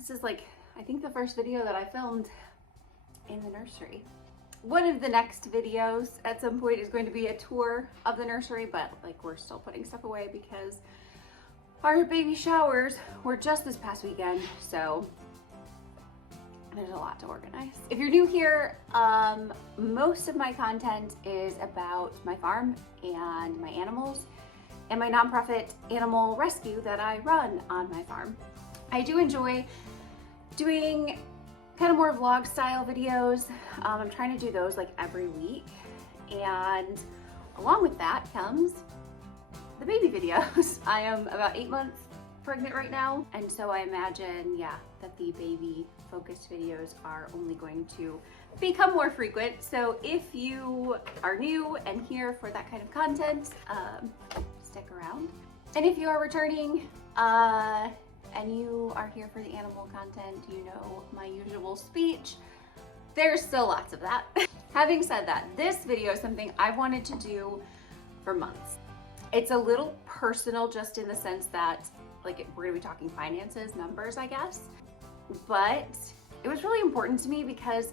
This is like, I think the first video that I filmed in the nursery. One of the next videos at some point is going to be a tour of the nursery, but like we're still putting stuff away because our baby showers were just this past weekend, so there's a lot to organize. If you're new here, most of my content is about my farm and my animals and my nonprofit animal rescue that I run on my farm. I do enjoy doing kind of more vlog style videos. I'm trying to do those like every week, and along with that comes the baby videos. I am about 8 months pregnant right now, and so I imagine, yeah, that the baby focused videos are only going to become more frequent. So if you are new and here for that kind of content, stick around. And if you are returning, and you are here for the animal content, you know my usual speech. There's still lots of that. Having said that, this video is something I've wanted to do for months. It's a little personal just in the sense that like we're gonna be talking finances, numbers, I guess. But it was really important to me because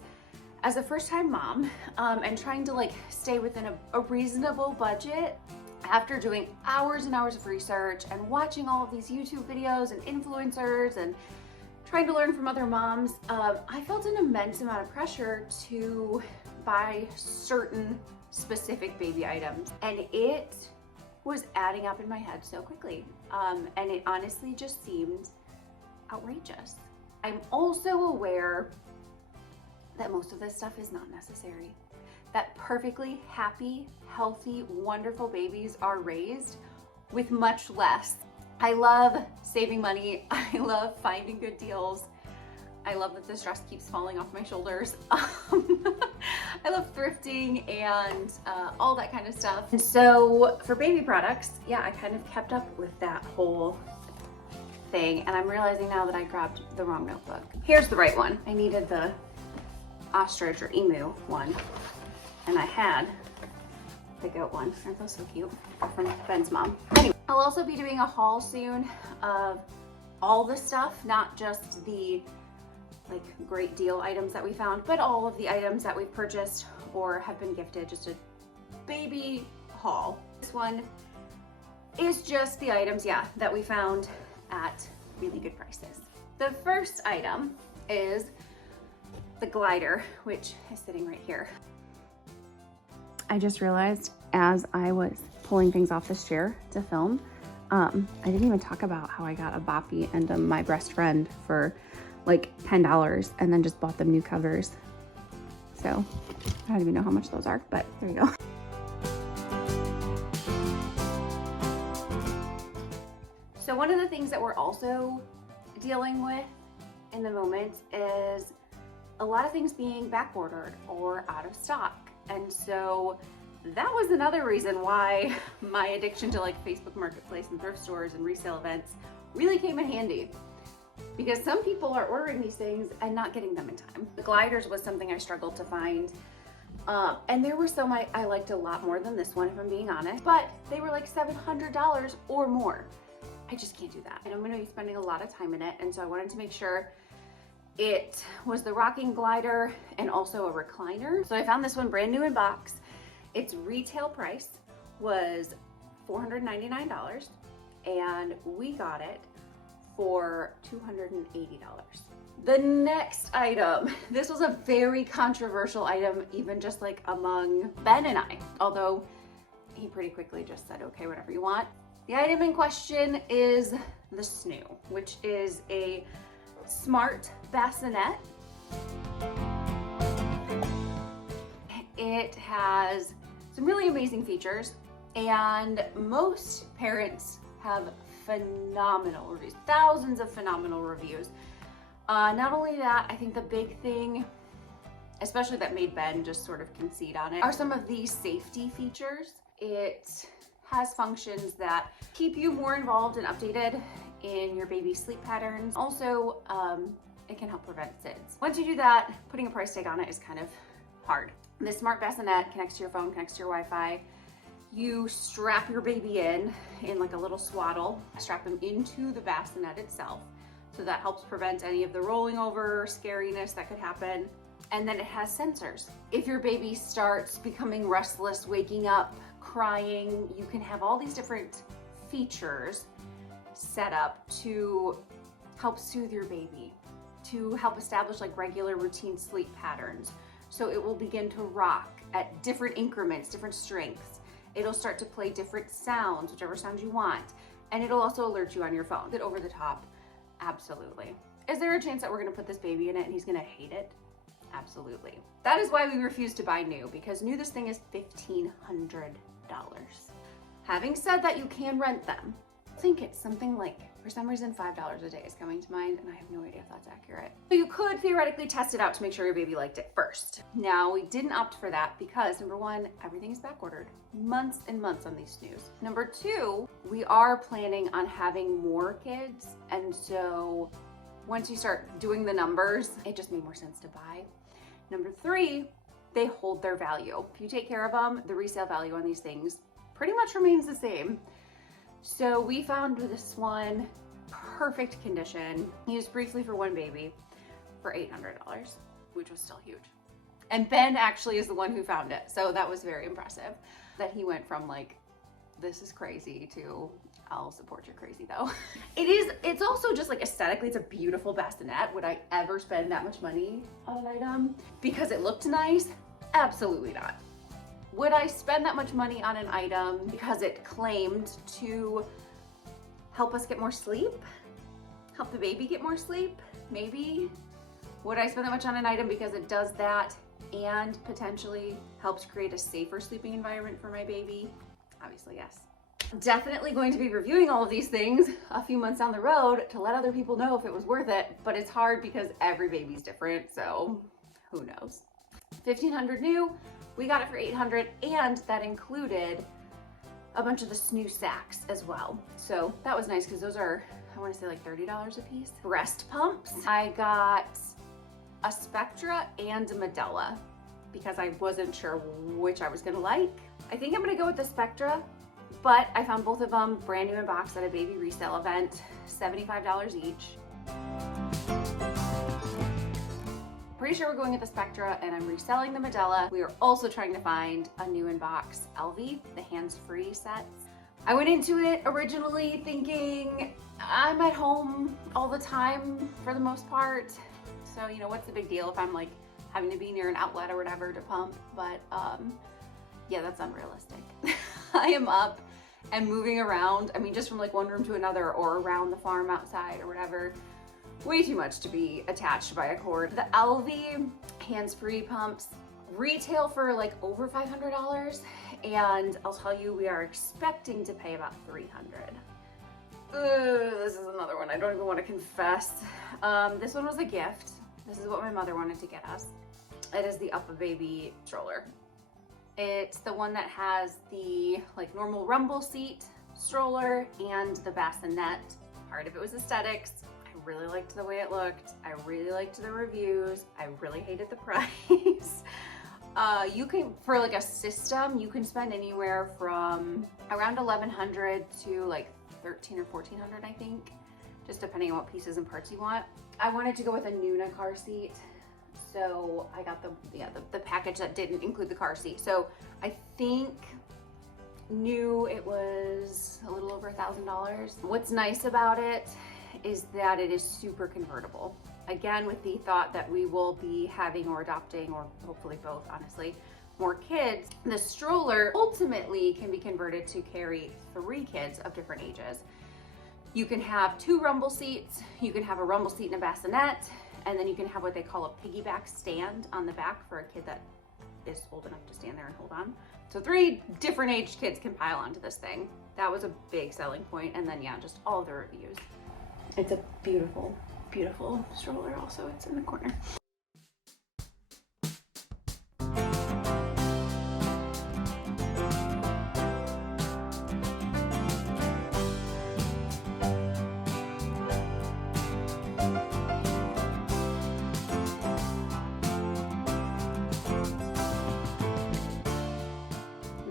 as a first-time mom and trying to like stay within a reasonable budget, after doing hours and hours of research and watching all of these YouTube videos and influencers and trying to learn from other moms, I felt an immense amount of pressure to buy certain specific baby items. And it was adding up in my head so quickly. And it honestly just seemed outrageous. I'm also aware that most of this stuff is not necessary. That perfectly happy, healthy, wonderful babies are raised with much less. I love saving money. I love finding good deals. I love that this dress keeps falling off my shoulders. I love thrifting and all that kind of stuff. And so for baby products, yeah, I kind of kept up with that whole thing. And I'm realizing now that I grabbed the wrong notebook. Here's the right one. I needed the ostrich or emu one. And I had the goat one. Aren't those so cute? From Ben's mom. Anyway, I'll also be doing a haul soon of all the stuff, not just the like great deal items that we found, but all of the items that we've purchased or have been gifted, just a baby haul. This one is just the items, yeah, that we found at really good prices. The first item is the glider, which is sitting right here. I just realized as I was pulling things off this chair to film, I didn't even talk about how I got a boppy and my best friend for like $10 and then just bought them new covers. So I don't even know how much those are, but there you go. So one of the things that we're also dealing with in the moment is a lot of things being back ordered or out of stock. And so that was another reason why my addiction to like Facebook Marketplace and thrift stores and resale events really came in handy, because some people are ordering these things and not getting them in time. The gliders was something I struggled to find. And there were some I liked a lot more than this one, if I'm being honest, but they were like $700 or more. I just can't do that. And I'm gonna be spending a lot of time in it. And so I wanted to make sure it was the rocking glider and also a recliner. So I found this one brand new in box. Its retail price was $499 and we got it for $280. The next item, this was a very controversial item, even just like among Ben and I, although he pretty quickly just said, okay, whatever you want. The item in question is the Snoo, which is a smart bassinet. It has some really amazing features, and most parents have phenomenal reviews, thousands of phenomenal reviews. Not only that, I think the big thing, especially that made Ben just sort of concede on it, are some of these safety features. It has functions that keep you more involved and updated in your baby's sleep patterns. Also, it can help prevent SIDS. Once you do that, putting a price tag on it is kind of hard. This smart bassinet connects to your phone, connects to your Wi-Fi. You strap your baby in like a little swaddle, strap them into the bassinet itself. So that helps prevent any of the rolling over scariness that could happen. And then it has sensors. If your baby starts becoming restless, waking up, crying, you can have all these different features set up to help soothe your baby, to help establish like regular routine sleep patterns. So it will begin to rock at different increments, different strengths. It'll start to play different sounds, whichever sound you want. And it'll also alert you on your phone. Get over the top, absolutely. Is there a chance that we're gonna put this baby in it and he's gonna hate it? Absolutely. That is why we refuse to buy new, because new, this thing is $1,500. Having said that, you can rent them. I think it's something like, for some reason, $5 a day is coming to mind, and I have no idea if that's accurate. So you could theoretically test it out to make sure your baby liked it first. Now, we didn't opt for that because number one, everything is back ordered. Months and months on these Snoos. Number two, we are planning on having more kids, and so once you start doing the numbers, it just made more sense to buy. Number three, they hold their value. If you take care of them, the resale value on these things pretty much remains the same. So we found this one, perfect condition, used briefly for one baby, for $800, which was still huge. And Ben actually is the one who found it. So that was very impressive that he went from like, this is crazy to, I'll support your crazy though. It's also just like aesthetically, it's a beautiful bassinet. Would I ever spend that much money on an item? Because it looked nice? Absolutely not. Would I spend that much money on an item because it claimed to help us get more sleep? Help the baby get more sleep? Maybe. Would I spend that much on an item because it does that and potentially helps create a safer sleeping environment for my baby? Obviously, yes. Definitely going to be reviewing all of these things a few months down the road to let other people know if it was worth it, but it's hard because every baby's different, so who knows. $1,500 new, we got it for $800, and that included a bunch of the Snoo sacks as well. So that was nice because those are, I want to say like $30 a piece. Breast pumps, I got a Spectra and a Medela because I wasn't sure which I was gonna like. I think I'm gonna go with the Spectra, but I found both of them brand new in box at a baby resale event, $75 each. Pretty sure we're going with the Spectra, and I'm reselling the Medela. We are also trying to find a new in box Elvie, the hands-free sets. I went into it originally thinking I'm at home all the time for the most part. So, you know, what's the big deal if I'm like having to be near an outlet or whatever to pump? But yeah, that's unrealistic. I am up and moving around. I mean, just from like one room to another or around the farm outside or whatever. Way too much to be attached by a cord. The Elvie hands-free pumps retail for like over $500, and I'll tell you, we are expecting to pay about $300. This is another one I don't even want to confess. This one was a gift. This is what my mother wanted to get us. It is the Uppababy stroller. It's the one that has the like normal rumble seat stroller and the bassinet. Part of it was aesthetics. I really liked the way it looked. I really liked the reviews. I really hated the price. You can, for like a system, you can spend anywhere from around $1,100 to like $1,300 or $1,400, I think, just depending on what pieces and parts you want. I wanted to go with a Nuna car seat, so I got the package that didn't include the car seat. So I think new, it was a little over $1,000. What's nice about it is that it is super convertible. Again, with the thought that we will be having or adopting, or hopefully both, honestly, more kids, the stroller ultimately can be converted to carry 3 kids of different ages. You can have 2 rumble seats, you can have a rumble seat and a bassinet, and then you can have what they call a piggyback stand on the back for a kid that is old enough to stand there and hold on. So 3 different aged kids can pile onto this thing. That was a big selling point. And then yeah, just all the reviews. It's a beautiful, beautiful stroller also. It's in the corner.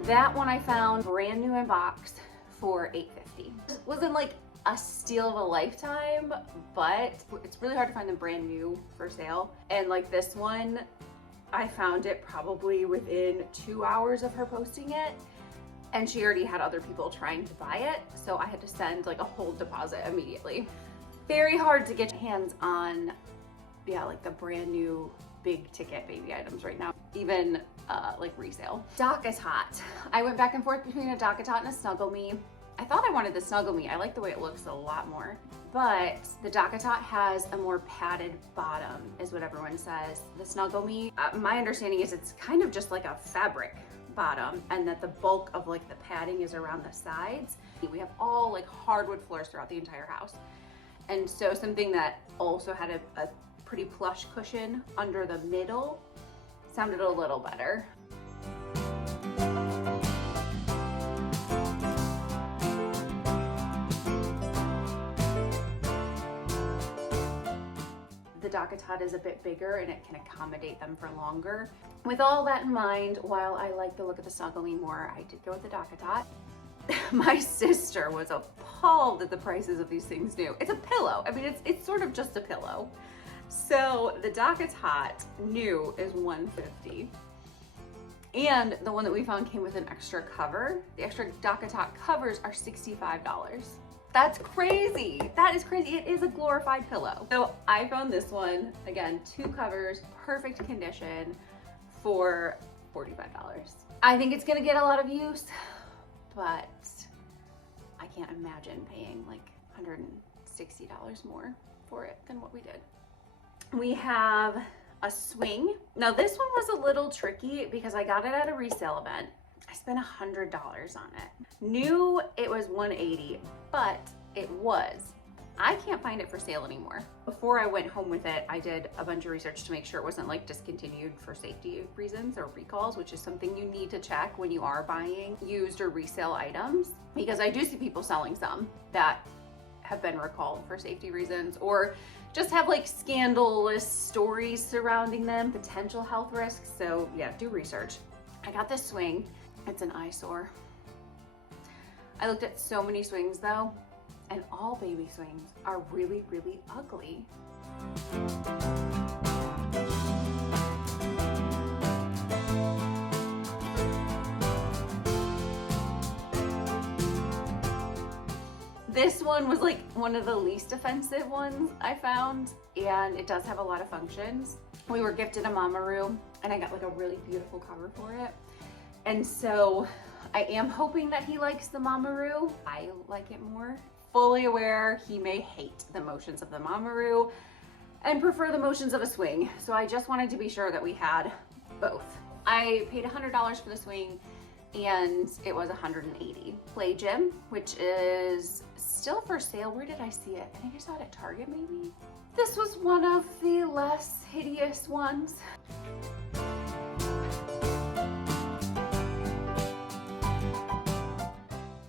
That one I found brand new in box for $850. It wasn't like a steal of a lifetime, but it's really hard to find them brand new for sale. And like this one, I found it probably within 2 hours of her posting it, and she already had other people trying to buy it, so I had to send like a whole deposit immediately. Very hard to get hands on, yeah, like the brand new big ticket baby items right now, even like resale. Dock-a-tot. I went back and forth between a Dock-a-tot and a Snuggle Me. I thought I wanted the Snuggle Me. I like the way it looks a lot more, but the Dock-a-tot has a more padded bottom is what everyone says. The Snuggle Me, my understanding is it's kind of just like a fabric bottom, and that the bulk of like the padding is around the sides. We have all like hardwood floors throughout the entire house. And so something that also had a pretty plush cushion under the middle sounded a little better. The Dock-a-tot is a bit bigger and it can accommodate them for longer. With all that in mind, while I like the look of the Snuggle Me more, I did go with the Dock-a-tot. My sister was appalled at the prices of these things new. It's a pillow. I mean, it's sort of just a pillow. So the Dock-a-tot new is $150. And the one that we found came with an extra cover. The extra Dock-a-tot covers are $65. That's crazy. That is crazy. It is a glorified pillow. So I found this one, again, 2 covers, perfect condition for $45. I think it's gonna get a lot of use, but I can't imagine paying like $160 more for it than what we did. We have a swing. Now this one was a little tricky because I got it at a resale event. I spent $100 on it. New, it was $180, but it was. I can't find it for sale anymore. Before I went home with it, I did a bunch of research to make sure it wasn't like discontinued for safety reasons or recalls, which is something you need to check when you are buying used or resale items, because I do see people selling some that have been recalled for safety reasons or just have like scandalous stories surrounding them, potential health risks. So yeah, do research. I got this swing. It's an eyesore. I looked at so many swings though, and all baby swings are really, really ugly. This one was like one of the least offensive ones I found, and it does have a lot of functions. We were gifted a Mamaroo, and I got like a really beautiful cover for it. And so I am hoping that he likes the Mamaroo. I like it more. Fully aware he may hate the motions of the Mamaroo and prefer the motions of a swing. So I just wanted to be sure that we had both. I paid $100 for the swing and it was $180. Play Gym, which is still for sale. Where did I see it? I think I saw it at Target maybe. This was one of the less hideous ones.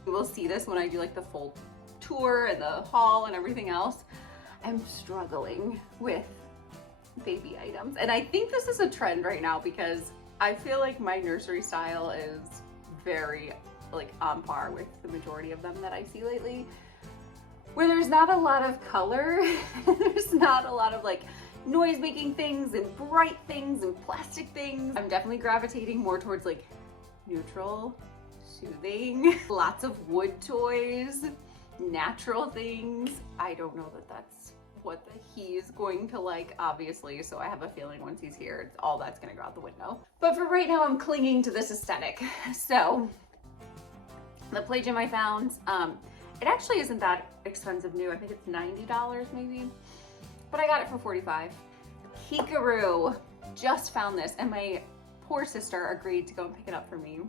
We'll see this when I do like the full tour and the haul and everything else. I'm struggling with baby items. And I think this is a trend right now because I feel like my nursery style is very like on par with the majority of them that I see lately, where there's not a lot of color. There's not a lot of like noise making things and bright things and plastic things. I'm definitely gravitating more towards like neutral, soothing, lots of wood toys, natural things. I don't know that that's what he's going to like, obviously, so I have a feeling once he's here, all that's gonna go out the window. But for right now, I'm clinging to this aesthetic. So the Play Gym I found, it actually isn't that expensive new. I think it's $90 maybe, but I got it for $45. Keekaroo, just found this, and my poor sister agreed to go and pick it up for me.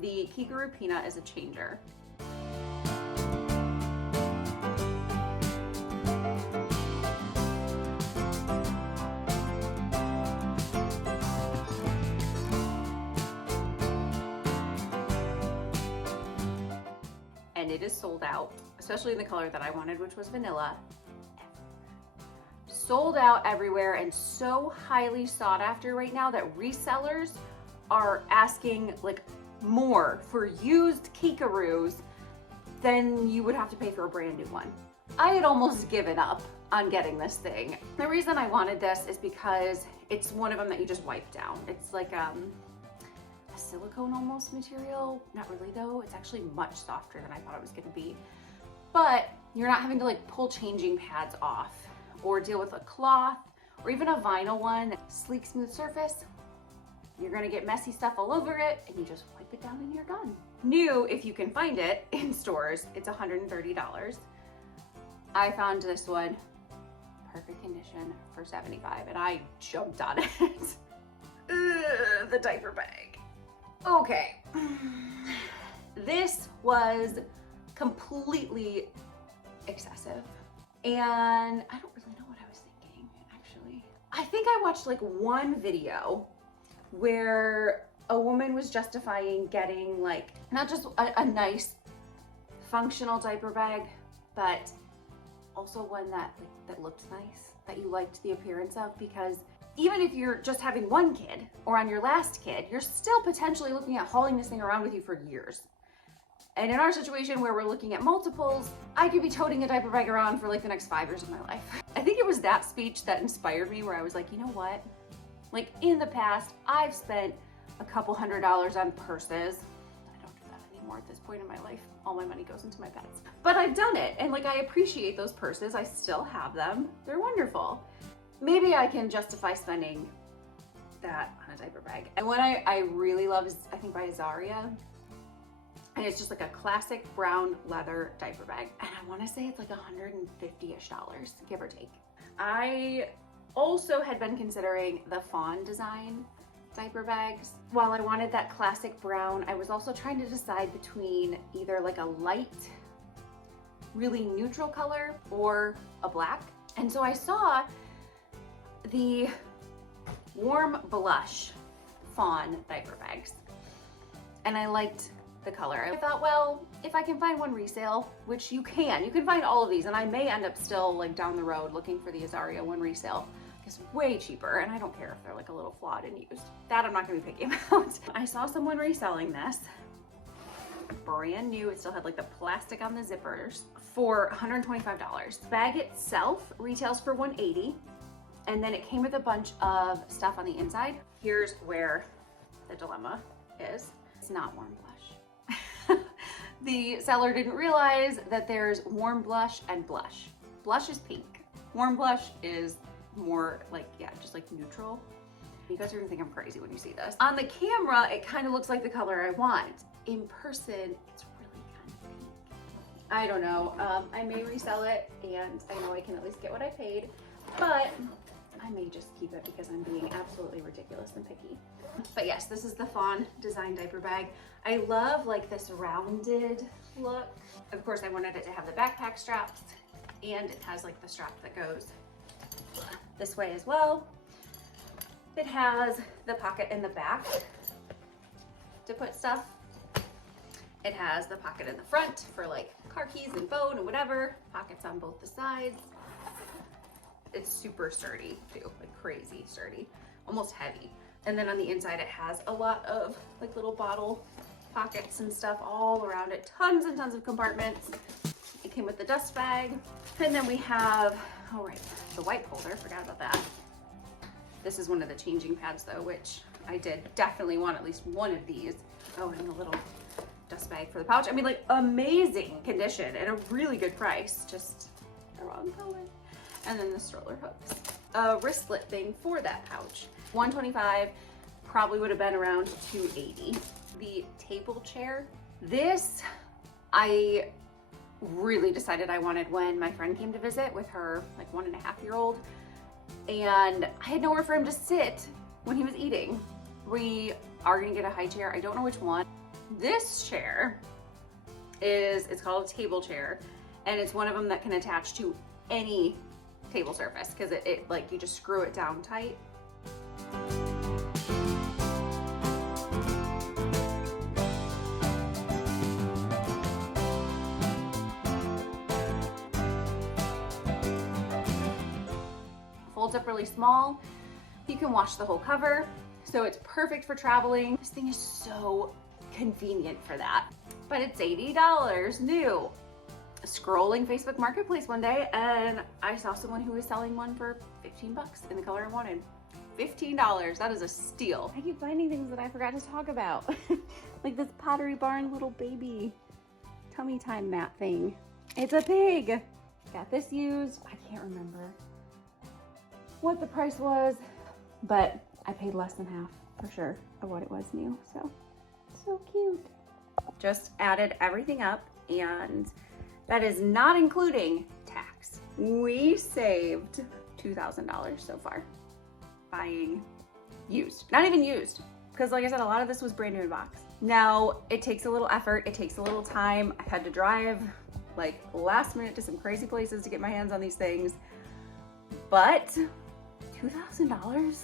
The Keekaroo Peanut is a changer. And it is sold out, especially in the color that I wanted, which was vanilla. Sold out everywhere and so highly sought after right now that resellers are asking like more for used Keekaroos than you would have to pay for a brand new one. I had almost given up on getting this thing. The reason I wanted this is because it's one of them that you just wipe down. It's like a silicone almost material. Not really though, it's actually much softer than I thought it was gonna be. But you're not having to like pull changing pads off or deal with a cloth or even a vinyl one. Sleek, smooth surface. You're gonna get messy stuff all over it and you just wipe it down and you're done. New, if you can find it in stores, it's $130. I found this one, perfect condition, for $75 and I jumped on it. Ugh, the diaper bag. Okay, this was completely excessive and I don't really know what I was thinking, actually. I think I watched like one video where a woman was justifying getting like, not just a nice functional diaper bag, but also one that looked nice, that you liked the appearance of, because even if you're just having one kid or on your last kid, you're still potentially looking at hauling this thing around with you for years. And in our situation where we're looking at multiples, I could be toting a diaper bag around for like the next 5 years of my life. I think it was that speech that inspired me, where I was like, you know what? Like in the past, I've spent a couple $100s on purses. I don't do that anymore at this point in my life. All my money goes into my pets. But I've done it, and like I appreciate those purses. I still have them. They're wonderful. Maybe I can justify spending that on a diaper bag. And one I really love is, I think, by Azaria. And it's just like a classic brown leather diaper bag. And I wanna say it's like $150-ish, give or take. I also had been considering the Fawn Design diaper bags. While I wanted that classic brown, I was also trying to decide between either like a light, really neutral color or a black. And so I saw the warm blush fawn diaper bags and I liked the color. I thought, well, if I can find one resale, which you can find all of these, and I may end up still like down the road looking for the Azaria one resale. It's way cheaper, and I don't care if they're like a little flawed and used. That I'm not gonna be picky about. I saw someone reselling this, brand new. It still had like the plastic on the zippers, for $125. The bag itself retails for $180, and then it came with a bunch of stuff on the inside. Here's where the dilemma is. It's not warm blush. The seller didn't realize that there's warm blush and blush. Blush is pink. Warm blush is more like, yeah, just like neutral. You guys are gonna think I'm crazy when you see this. On the camera, it kind of looks like the color I want. In person, it's really kind of pink. I don't know. I may resell it, and I know I can at least get what I paid, but I may just keep it because I'm being absolutely ridiculous and picky. But yes, this is the Fawn Design diaper bag. I love like this rounded look. Of course, I wanted it to have the backpack straps, and it has like the strap that goes this way as well. It has the pocket in the back to put stuff. It has the pocket in the front for like car keys and phone and whatever. Pockets on both the sides. It's super sturdy too, like crazy sturdy, almost heavy. And then on the inside, it has a lot of like little bottle pockets and stuff all around it. Tons and tons of compartments. It came with the dust bag. And then we have, oh right, the wipe holder, forgot about that. This is one of the changing pads though, which I did definitely want at least one of these. Oh, and the little dust bag for the pouch. I mean, like amazing condition and a really good price, just the wrong color. And then the stroller hooks. A wristlet thing for that pouch. $125, probably would have been around $280. The table chair. This, I really decided I wanted when my friend came to visit with her like 1.5-year-old, and I had nowhere for him to sit when he was eating. We are gonna get a high chair. I don't know which one. This chair it's called a table chair, and it's one of them that can attach to any table surface because it like you just screw it down tight. Folds up really small. You can wash the whole cover, so it's perfect for traveling. This thing is so convenient for that. But it's $80 new. scrolling Facebook Marketplace one day and I saw someone who was selling one for 15 bucks in the color I wanted. $15, that is a steal. I keep finding things that I forgot to talk about. Like this Pottery Barn little baby tummy time mat thing. It's a pig. Got this used. I can't remember what the price was, but I paid less than half for sure of what it was new. So cute. Just added everything up, and that is not including tax. We saved $2,000 so far buying used. Not even used, because like I said, a lot of this was brand new in box. Now, it takes a little effort, it takes a little time. I had to drive like last minute to some crazy places to get my hands on these things, but $2,000,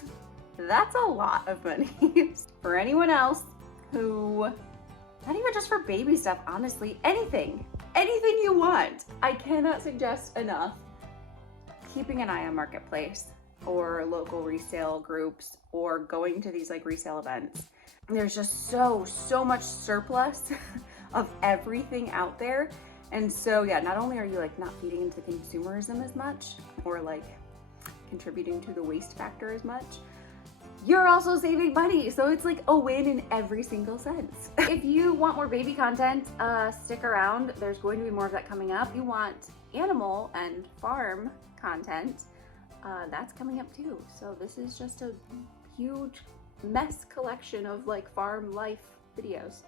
that's a lot of money. For anyone else who, not even just for baby stuff, honestly, anything you want. I cannot suggest enough keeping an eye on Marketplace or local resale groups or going to these like resale events. There's just so much surplus of everything out there. And so yeah, not only are you like not feeding into consumerism as much or like contributing to the waste factor as much, you're also saving money. So it's like a win in every single sense. If you want more baby content, stick around. There's going to be more of that coming up. You want animal and farm content, that's coming up too. So this is just a huge mess collection of like farm life videos.